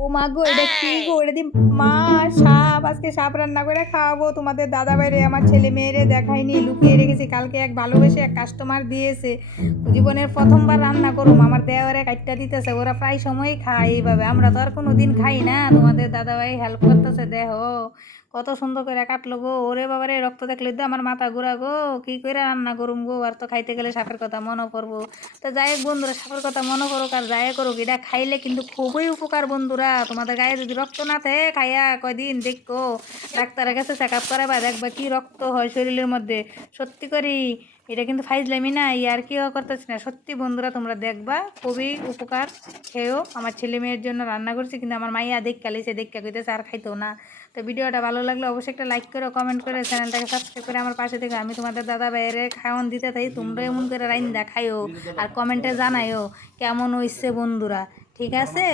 ও মা গো, এটা কি গো? এটা দি মা, সাপ! আজকে সাপ রান্না করে খাওয়াবো তোমাদের দাদা ভাইরে। আমার ছেলে মেয়েরে দেখাইনি, লুকিয়ে রেখেছি। কালকে এক ভালোবেসে এক কাস্টমার দিয়েছে, জীবনের প্রথমবার রান্না করুম। আমার দেওয়ারে কাটটা দিতেছে, ওরা প্রায় সময়ই খায় এইভাবে। আমরা তো আর কোনো দিন খাই না। তোমাদের দাদা ভাই হেল্প করতেছে, দেহ কত সুন্দর করে কাটলো গো। ওরে বাবারে, রক্ত দেখলে তো আমার মাথা ঘুরা গো। কি করে রান্না করুম গো? আর তো খাইতে গেলে সাপের কথা মনে পড়বো। তো যাই হোক বন্ধুরা, সাপের কথা মনে করুক আর যাই করুক, এটা খাইলে কিন্তু খুবই উপকার বন্ধুরা। তোমাদের গায়ে যদি রক্ত না থাকে, খাইয়া কয়দিন দেখো ডাক্তারের কাছে চেক আপ করাবা, দেখবা কি রক্ত হয় শরীরের মধ্যে। সত্যি করি, এটা কিন্তু ফাইজলামি না, আর কিও করতেছি না। সত্যি বন্ধুরা, তোমরা দেখবা খুবই উপকার। খেয়েও, আমার ছেলে মেয়ের জন্য রান্না করছি, কিন্তু আমার মাইয়া দেখা লিছে, দেখা কইতেছে আর খাইতো না। তো ভিডিওটা ভালো লাগলে অবশ্যই একটা লাইক করো, কমেন্ট করে চ্যানেলটাকে সাবস্ক্রাইব করে আমার পাশে থেকে। আমি তোমাদের দাদা ভাইয়ের খাওয়ান দিতে থাকি, তোমরা এমন করে রাইন্দা খাইও আর কমেন্টে জানাইও কেমন হইছে বন্ধুরা। ঠিক আছে।